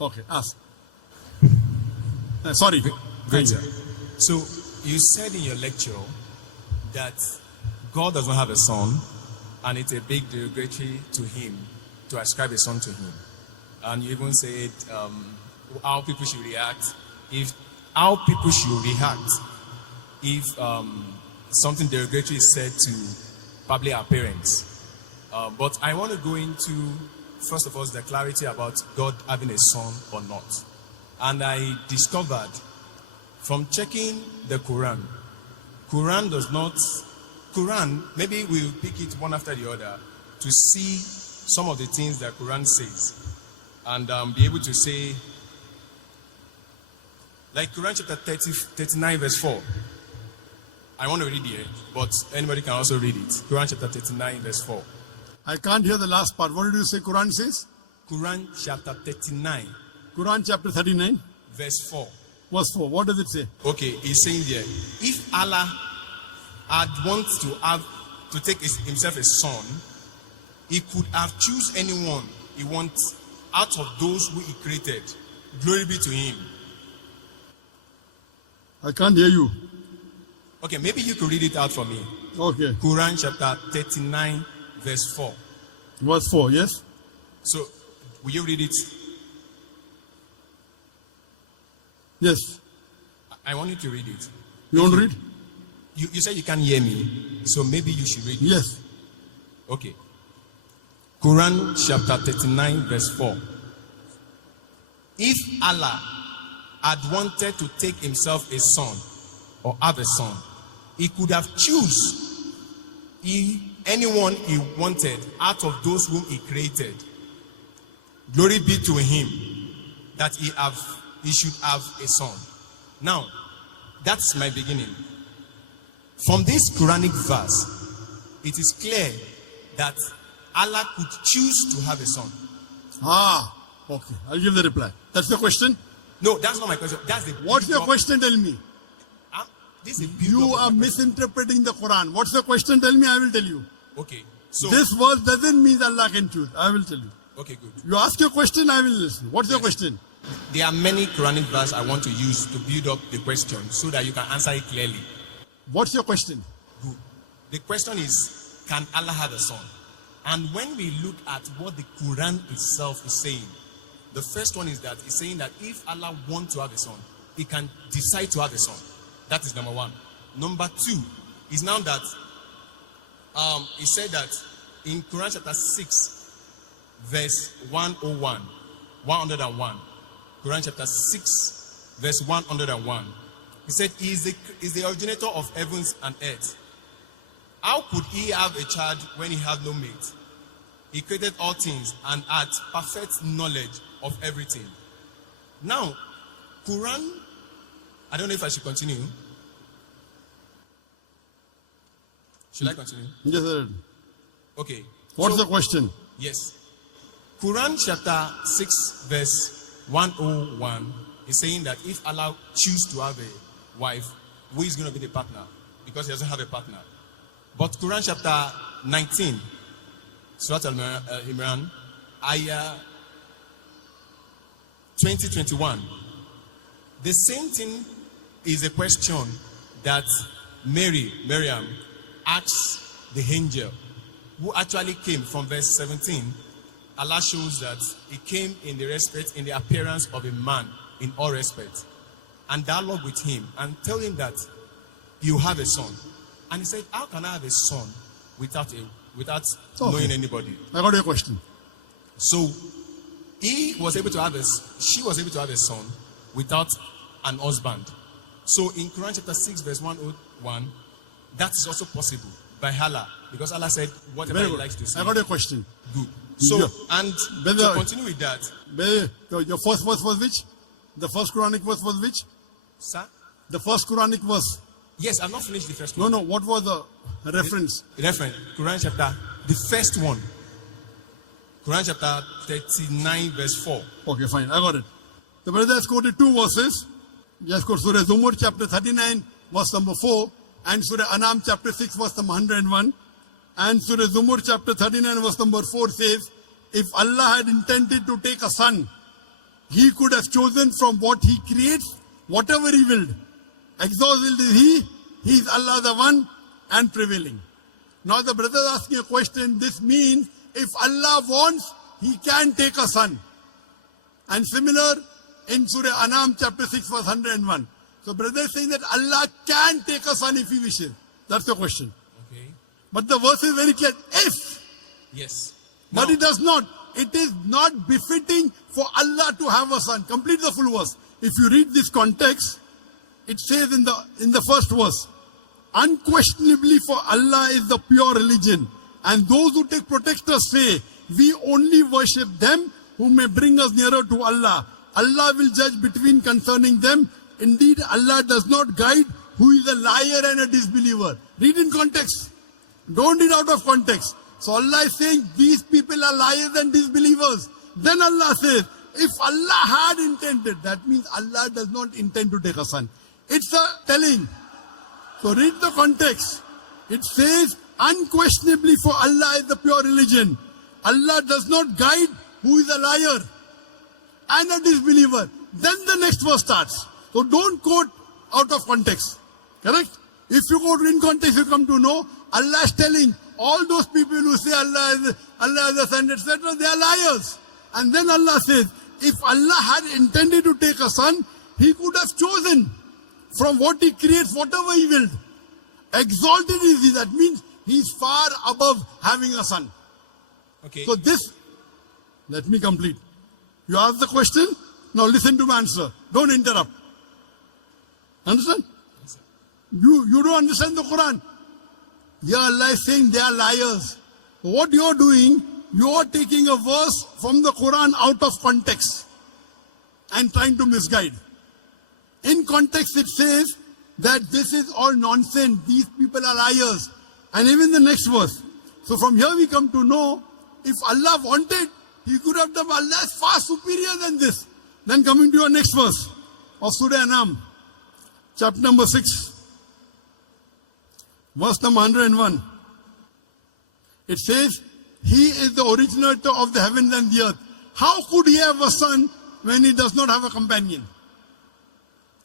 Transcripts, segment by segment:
Okay, ask. Sorry. Great, sir. So, you said in your lecture that God does not have a son, and it's a big derogatory to him to ascribe a son to him. And you even said how people should react if something derogatory is said to probably our parents. But I want to go into, first of all, the clarity about God having a son or not. And I discovered from checking the Quran, maybe we'll pick it one after the other to see some of the things that Quran says and be able to say, like Quran chapter 39 verse 4. I want to read it, but anybody can also read it. Quran chapter 39 verse 4. I can't hear the last part. What did you say Quran says? Quran chapter 39. Quran chapter 39. Verse 4. Verse 4. What does it say? Okay, he's saying there, if Allah had wanted to take himself a son, he could have choose anyone he wants out of those who he created. Glory be to him. I can't hear you. Okay, maybe you could read it out for me. Okay. Quran chapter 39 verse 4. Verse 4, yes? So, will you read it? Yes. I want you to read it. You want to read? You said you can't hear me, so maybe you should read it. Yes. Okay. Quran chapter 39 verse 4. If Allah had wanted to take himself a son or have a son, he could have choose anyone he wanted out of those whom he created. Glory be to him that he should have a son. Now, that's my beginning. From this Quranic verse, it is clear that Allah could choose to have a son. Okay. I'll give the reply. That's the question? No, that's not my question. That's the. What's your question? Tell me. This is You are misinterpreting the Quran. What's the question? Tell me, I will tell you. Okay. So this verse doesn't mean Allah can choose. I will tell you. Okay, good. You ask your question, I will listen. What's your question? There are many Quranic verses I want to use to build up the question so that you can answer it clearly. What's your question? Good. The question is, can Allah have a son? And when we look at what the Quran itself is saying, the first one is that it's saying that if Allah wants to have a son, he can decide to have a son. That is number one. Number two is now that he said that in Quran chapter 6 verse 101, Quran chapter 6 verse 101, he said he is the originator of heavens and earth. How could he have a child when he had no mate? He created all things and had perfect knowledge of everything. Now, Quran, I don't know if I should continue. Should I continue? Yes, sir. Okay. What's the question? Yes. Quran chapter 6 verse 101 is saying that if Allah chooses to have a wife, who is going to be the partner? Because he doesn't have a partner. But Quran chapter 19, Surah Al-Imran, ayah 20-21. The same thing is a question that Maryam asks the angel, who actually came from verse 17. Allah shows that he came in the appearance of a man in all respect, and dialogue with him and tell him that you have a son. And he said, how can I have a son without knowing anybody? I got your question. So she was able to have a son without an husband. So in Quran chapter 6 verse 101, that is also possible by Allah, because Allah said whatever he likes to say. I got your question. Good. So and to continue with that, your first verse was which? The first Quranic verse was which? Sir? The first Quranic verse. Yes, I've not finished the first one. No, what was the reference? Reference, Quran chapter, the first one. Quran chapter 39 verse 4. Okay, fine, I got it. The brother has quoted two verses. He has quoted Surah Zumur chapter 39 verse number 4 and Surah Anam chapter 6 verse number 101. And Surah Zumur chapter 39 verse number 4 says, if Allah had intended to take a son, He could have chosen from what he creates, whatever he willed. Exalted is he is Allah the one and prevailing. Now the brother is asking a question. This means if Allah wants, he can take a son. And similar in Surah Anam chapter 6 verse 101. So brother is saying that Allah can take a son if he wishes. That's the question. Okay. But the verse is very clear. If. Yes. But Now, it does not. It is not befitting for Allah to have a son. Complete the full verse. If you read this context, it says in the first verse, unquestionably for Allah is the pure religion, and those who take protectors say, we only worship them who may bring us nearer to Allah. Allah will judge between concerning them. Indeed, Allah does not guide who is a liar and a disbeliever. Read in context. Don't read out of context. So Allah is saying these people are liars and disbelievers. Then Allah says, if Allah had intended, that means Allah does not intend to take a son. It's a telling. So read the context. It says, unquestionably for Allah is the pure religion. Allah does not guide who is a liar and a disbeliever. Then the next verse starts. So don't quote out of context. Correct? If you quote in context, you come to know Allah is telling all those people who say Allah is a son, etc., they are liars. And then Allah says, if Allah had intended to take a son, he could have chosen from what he creates, whatever he willed. Exalted is he. That means he's far above having a son. okay. So this, let me complete. You ask the question, now listen to my answer. Don't interrupt. Understand? Yes, sir. You don't understand the Quran. Here Allah is saying they are liars. So what you are doing, you are taking a verse from the Quran out of context and trying to misguide. In context it says that this is all nonsense. These people are liars. And even the next verse. So from here we come to know, if Allah wanted, he could have done. Allah is far superior than this. Then coming to your next verse of Surah Anam, chapter number 6. Verse number 101. It says, he is the originator of the heavens and the earth. How could he have a son when he does not have a companion?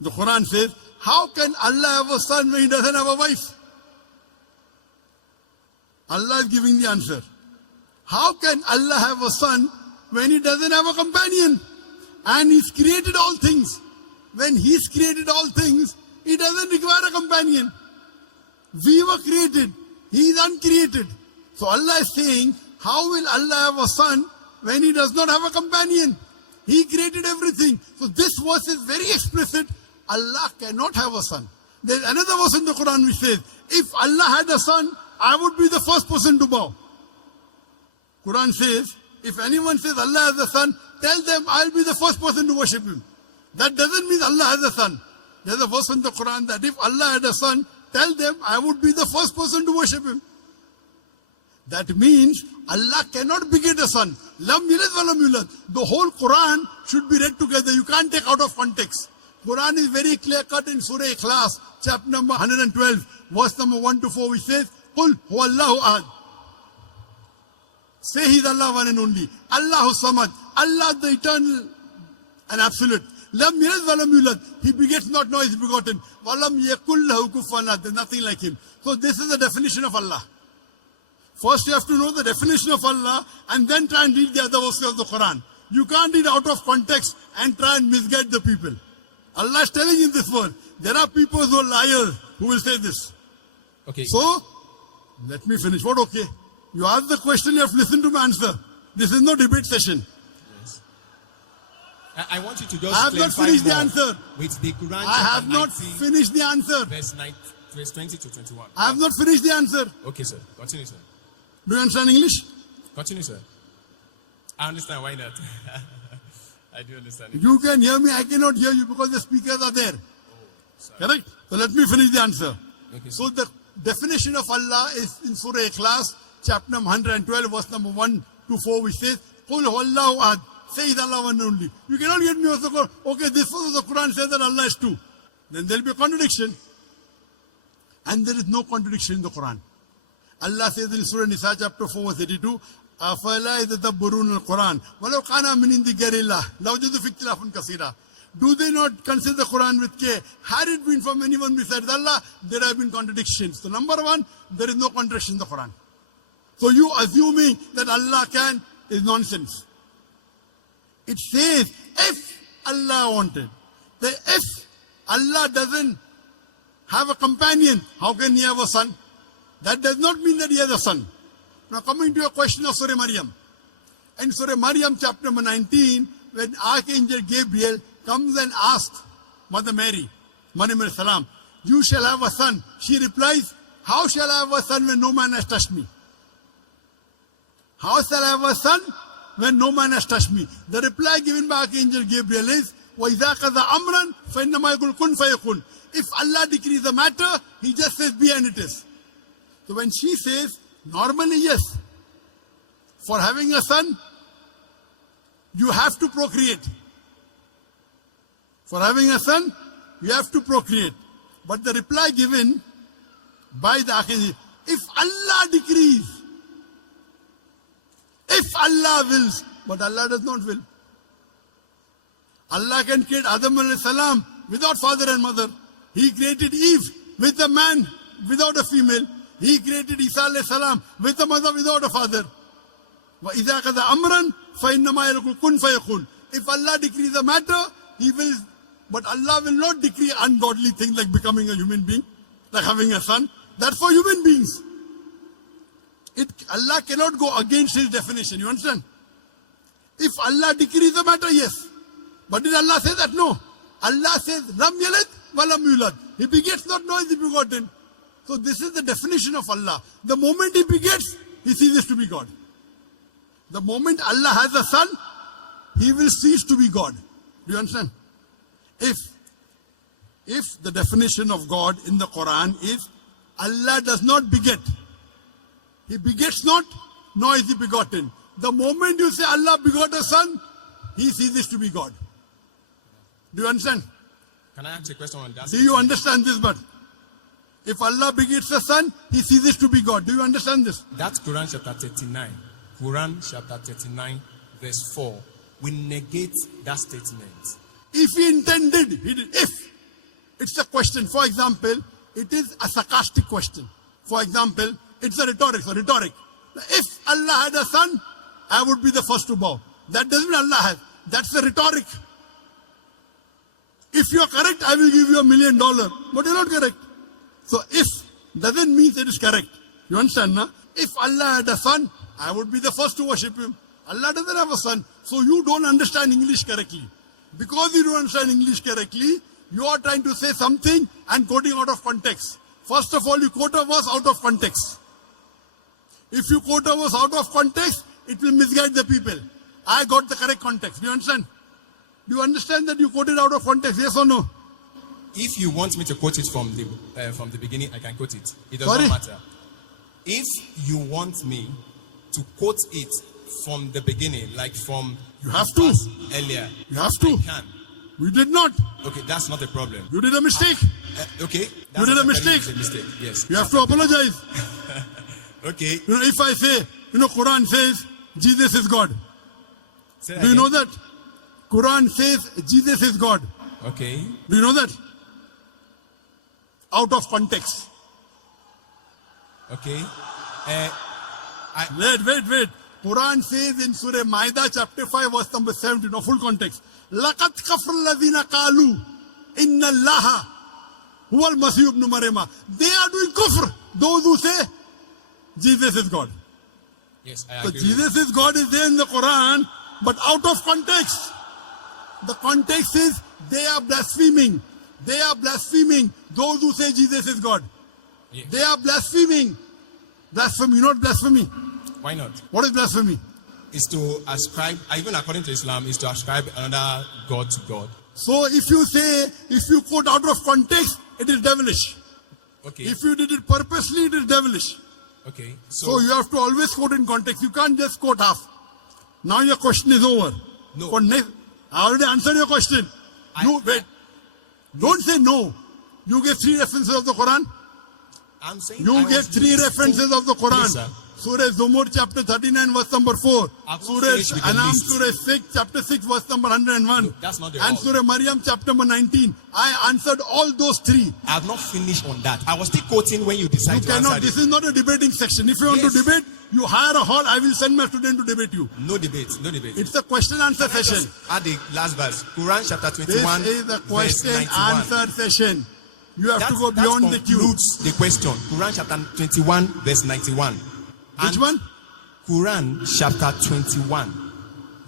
The Quran says, how can Allah have a son when he doesn't have a wife? Allah is giving the answer. How can Allah have a son when he doesn't have a companion? And he's created all things. When he's created all things, he doesn't require a companion. We were created. He is uncreated. So Allah is saying, how will Allah have a son when he does not have a companion? He created everything. So this verse is very explicit. Allah cannot have a son. There's another verse in the Quran which says, if Allah had a son, I would be the first person to bow. Quran says, if anyone says Allah has a son, tell them I'll be the first person to worship him. That doesn't mean Allah has a son. There's a verse in the Quran that if Allah had a son, tell them I would be the first person to worship him. That means Allah cannot beget a son. Lam yalid wa lam yulad. The whole Quran should be read together. You can't take out of context. Quran is very clear cut in Surah Ikhlas, chapter number 112, verse number 1 to 4, which says, Qul huwallahu ahad. Say he's Allah one and only. Allahu samad. Allah the eternal and absolute. Lam yalid wa lam yulad. He begets not, nor is begotten. Wa lam yakul lahu kufuwan ahad. There's nothing like him. So this is the definition of Allah. First you have to know the definition of Allah and then try and read the other verses of the Quran. You can't read out of context and try and misguide the people. Allah is telling in this word, there are people who are liars who will say this. Okay. So, let me finish. What okay? You ask the question, you have to listen to my answer. This is no debate session. Yes. I want you to just I have not finished the answer. With the Quran I have not 19, finished the answer. verse 20 to 21. I have not finished the answer. Okay, sir. Continue, sir. Do you understand English? Continue, sir. I understand. Why not? I do understand. You can hear me, I cannot hear you because the speakers are there. Correct? So let me finish the answer. Okay, So the definition of Allah is in Surah Ikhlas, chapter number 112, verse number 1 to 4, which says, Qul huwallahu ahad. Say is Allah one and only. You cannot get me also, okay, this verse of the Quran says that Allah is two. Then there will be a contradiction. And there is no contradiction in the Quran. Allah says in Surah Nisa chapter 4 verse 82, أَفَلَا يَتَدَبَّرُونَ الْقُرْآنَ وَلَوْ كَانَ مِنْ عِنْدِ غَيْرِ اللَّهِ لَوَجَدُوا فِيهِ اخْتِلَافًا كَثِيرًا. Do they not consider the Quran with care? Had it been from anyone besides Allah, there have been contradictions. So number one, there is no contradiction in the Quran. So you assuming that Allah can is nonsense. It says, if Allah wanted, that if Allah doesn't have a companion, how can he have a son? That does not mean that he has a son. Now coming to your question of Surah Maryam. In Surah Maryam chapter number 19, when Archangel Gabriel comes and asks Mother Mary, Maryam alayhi salam, you shall have a son. She replies, how shall I have a son when no man has touched me? How shall I have a son when no man has touched me? The reply given by Archangel Gabriel is, وَإِذَا قَضَى أَمْرًا فَإِنَّمَا يَقُولُ كُنْ فَيَكُونُ. If Allah decrees the matter, He just says be and it is. So when she says, normally yes, for having a son, you have to procreate. For having a son, you have to procreate. But the reply given by the Archangel, if Allah decrees, if Allah wills, but Allah does not will. Allah can create Adam alayhi salam without father and mother. He created Eve with a man without a female. He created Isa alayhi salam with a mother without a father. وَإِذَا قَضَى أَمْرًا فَإِنَّمَا يَقُولُ كُنْ فَيَكُونُ. If Allah decrees a matter, He will, but Allah will not decree ungodly things like becoming a human being, like having a son. That's for human beings. Allah cannot go against His definition. You understand? If Allah decrees the matter, yes. But did Allah say that? No. Allah says, Lam yalid wa lam yulad. He begets not, nor is He begotten. So this is the definition of Allah. The moment He begets, He ceases to be God. The moment Allah has a son, He will cease to be God. Do you understand? If the definition of God in the Quran is, Allah does not beget. He begets not, nor is He begotten. The moment you say Allah begot a son, He ceases to be God. Do you understand? Can I ask a question on that? Do you understand this? But if Allah begets a son, He ceases to be God. Do you understand this? That's Quran chapter 39. Quran chapter 39, verse 4. We negate that statement. If He intended, He did. If. It's a question. For example, it is a sarcastic question. For example, it's a rhetoric. If Allah had a son, I would be the first to bow. That doesn't mean Allah has. That's the rhetoric. If you are correct, I will give you $1 million. But you're not correct. So if doesn't mean it is correct. You understand, na? If Allah had a son, I would be the first to worship Him. Allah doesn't have a son. So you don't understand English correctly. Because you don't understand English correctly, you are trying to say something and quoting out of context. First of all, you quote a verse out of context. If you quote a verse out of context, it will misguide the people. I got the correct context. Do you understand? Do you understand that you quoted out of context? Yes or no? If you want me to quote it from the beginning, I can quote it. It does Sorry? not matter. If you want me to quote it from the beginning, like from You have to. earlier, You have to. I can. We did not. Okay, that's not a problem. You did a mistake. Okay, You did a mistake. Yes. You have to apologize. Okay. If I say, Quran says Jesus is God. Say that Do you again. know that? Quran says Jesus is God. Okay. Do you know that? Out of context. Okay. Wait. Quran says in Surah Maida chapter 5 verse number 17, no full context. لَقَدْ كَفْرَ الَّذِينَ قَالُوا إِنَّ اللَّهَ هُوَ الْمَسِيحُ ابْنُ مَرْيَمَ. They are doing kufr. Those who say Jesus is God. Yes, I So agree. Jesus is God is there in the Quran, but out of context. The context is they are blaspheming. They are blaspheming those who say Jesus is God. Yes. They are blaspheming. Blasphemy, not blasphemy. Why not? What is blasphemy? Is to ascribe, even according to Islam, is to ascribe another God to God. So if you quote out of context, it is devilish. Okay. If you did it purposely, it is devilish. Okay. So you have to always quote in context. You can't just quote half. Now your question is over. No. For next, I already answered your question. Wait. Don't say no. You gave 3 references of the Quran. I'm saying You I gave was 3 being references spoke- of the Quran. Please, sir. Surah Zumur chapter 39 verse number 4. I've not Surah finished with the Anam list. Surah 6 chapter 6 verse number 101. No, that's not the And all. Surah Maryam chapter number 19. I answered all those three. I have not finished on that. I was still quoting when you decide You to cannot, answer this it. is not a debating section. If you want Yes. to debate, you hire a hall, I will send my student to debate you. No debate, no debate. It's a question answer Can I session. just add the last verse. Quran chapter This 21 is the verse question 91. answer session. You have That, to go that beyond the queue. concludes the question. Quran chapter 21 verse 91. Which And one? Quran chapter 21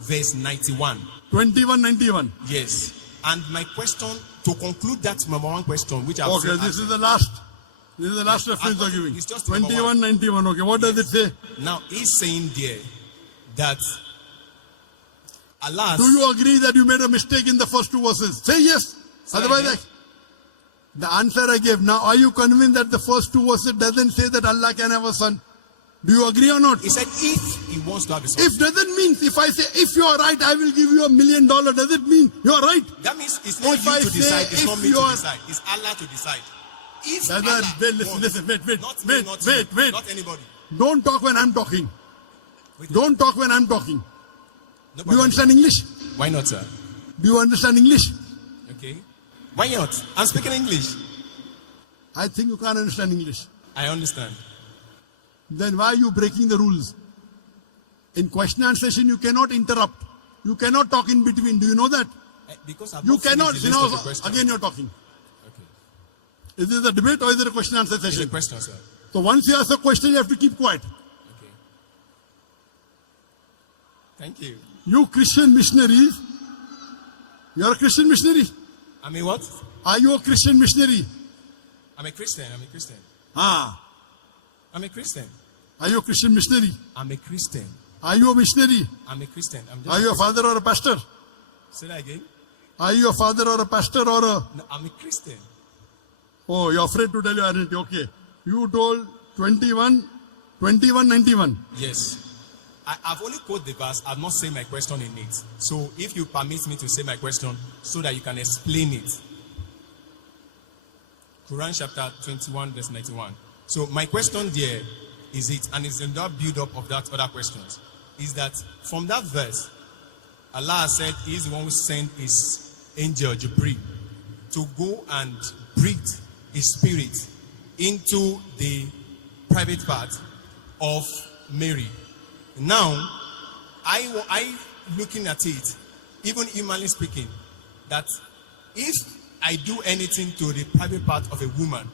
verse 91. 2191. Yes. And my question, to conclude that number one question, which I've Okay, said, this is the last. This is the last reference you're giving. It's just number 2191. Okay, what does it say? now he's saying there that Allah. Do you agree that you made a mistake in the first two verses? Say yes. Say Otherwise, again. the answer I gave. Now, are you convinced that the first two verses doesn't say that Allah can have a son? Do you agree or not? He said if he wants to have a son. If doesn't mean, if I say, if you are right, I will give you $1 million, does it mean you are right? That means it's not If you I to say decide, it's if not me you to are- decide, it's Allah to decide. If Brother, Allah wait, listen, wants, listen, wait, not me, not you, wait. not anybody. Don't talk when I'm talking. Wait. Don't talk when I'm talking. No Do you problem. understand English? Why not, sir? Do you understand English? Okay. Why not? I'm speaking English. I think you can't understand English. I understand. Then why are you breaking the rules? In question and session, you cannot interrupt. You cannot talk in between. Do you know that? Because I've You not finished cannot. the You list know, of the question. again you're talking. Okay. Is this a debate or is it a question answer It's a session? question, sir. So once you ask a question, you have to keep quiet. Okay. Thank you. You Christian missionaries, you're a Christian missionary. I mean what? Are you a Christian missionary? I'm a Christian. I'm a Christian. Ah. I'm a Christian. Are you a Christian missionary? I'm a Christian. Are you a missionary? I'm a Christian. I'm just Are you a father or a pastor? Say that again. Are you a father or a pastor or a... No, I'm a Christian. Oh, you're afraid to tell your identity. Okay. You told 2191. Yes. I've only quoted the verse. I've not said my question in it. So if you permit me to say my question so that you can explain it. Quran chapter 21 verse 91. So my question there is it, and it's in that build-up of that other questions, is that from that verse, Allah said he is the one who sent his angel Jibreel to go and breathe his spirit into the private part of Mary. Now, I looking at it, even humanly speaking, that if I do anything to the private part of a woman,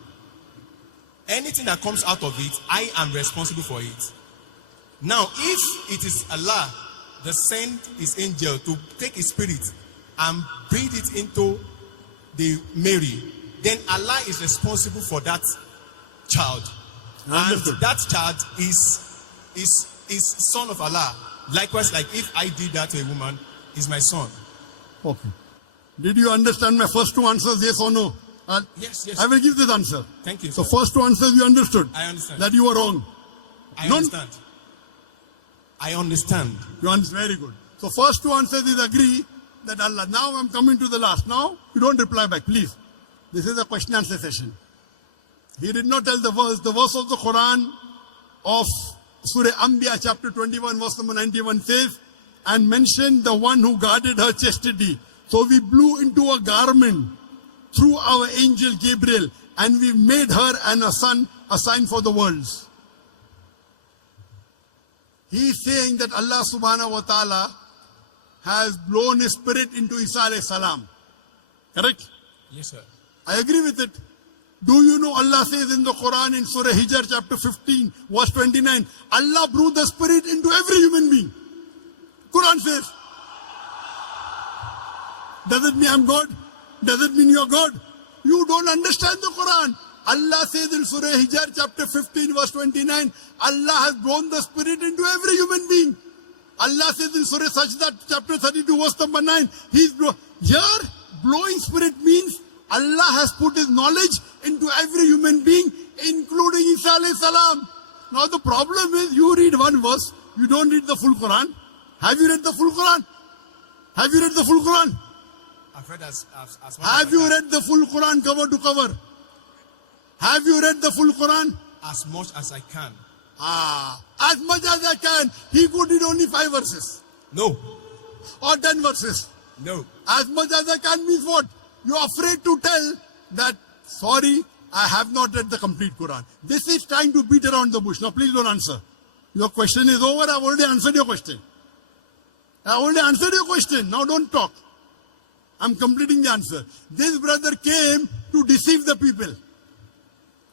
anything that comes out of it, I am responsible for it. Now, if it is Allah that sent his angel to take his spirit and breathe it into the Mary, then Allah is responsible for that child. Understood. And that child is son of Allah. Likewise, like if I did that to a woman, is my son. Okay. Did you understand my first two answers, yes or no? Yes. I will give this answer. Thank you, So sir. first two answers you understood. I understand. That you were wrong. I None- understand. I understand. You understand? Very good. So first two answers is agree that Allah. Now I'm coming to the last. Now you don't reply back, please. This is a question answer session. He did not tell the verse. The verse of the Quran of Surah Anbiya chapter 21 verse number 91 says, and mentioned the one who guarded her chastity. So we blew into a garment through our angel Gabriel, and we made her and her son a sign for the worlds. He is saying that Allah subhanahu wa ta'ala has blown his spirit into Isa alayhi salam. Correct? Yes, sir. I agree with it. Do you know Allah says in the Quran in Surah Hijr chapter 15 verse 29, Allah blew the spirit into every human being. Quran says. Does it mean I'm God? Does it mean you're God? You don't understand the Quran. Allah says in Surah Hijr chapter 15 verse 29, Allah has blown the spirit into every human being. Allah says in Surah Sajda chapter 32 verse number 9, here blowing spirit means Allah has put his knowledge into every human being, including Isa alayhi salam. Now the problem is you read one verse, you don't read the full Quran. Have you read the full Quran? Have you read the full Quran? I've read as much Have as you I can. read the full Quran cover to cover? Have you read the full Quran? As much as I can. As much as I can. He could read only 5 verses. No. Or 10 verses. No. As much as I can means what? You are afraid to tell that, sorry, I have not read the complete Quran. This is trying to beat around the bush. Now please don't answer. Your question is over. I've already answered your question. I already answered your question. Now don't talk. I'm completing the answer. This brother came to deceive the people.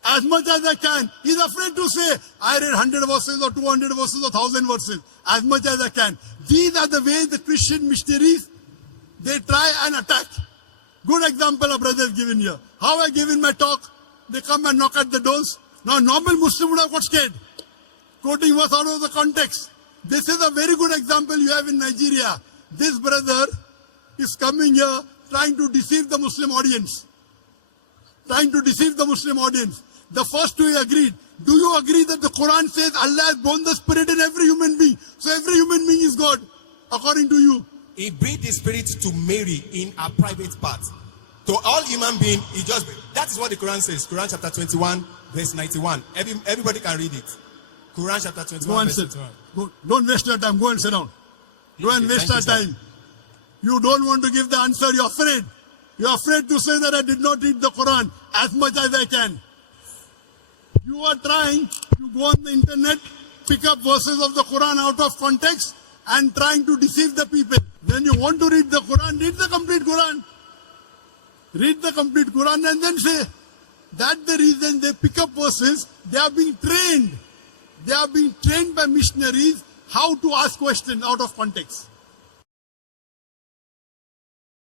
As much as I can. He's afraid to say, I read 100 verses or 200 verses or 1000 verses. As much as I can. These are the ways the Christian missionaries, they try and attack. Good example a brother has given here. How I gave in my talk, they come and knock at the doors. Now normal Muslim would have got scared. Quoting verse out of the context. This is a very good example you have in Nigeria. This brother is coming here trying to deceive the Muslim audience. Trying to deceive the Muslim audience. The first two he agreed. Do you agree that the Quran says Allah has born the spirit in every human being? So every human being is God, according to you. He breathed the spirit to Mary in a private part. To all human beings, he just... That is what the Quran says. Quran chapter 21, verse 91. Everybody can read it. Quran chapter 21, verse 91. Don't waste your time. Go and sit down. Go and waste our time. You don't want to give the answer. You're afraid. You're afraid to say that I did not read the Quran as much as I can. You are trying to go on the internet, pick up verses of the Quran out of context and trying to deceive the people. When you want to read the Quran, read the complete Quran. Read the complete Quran and then say, that's the reason they pick up verses. They are being trained. They are being trained by missionaries how to ask questions out of context.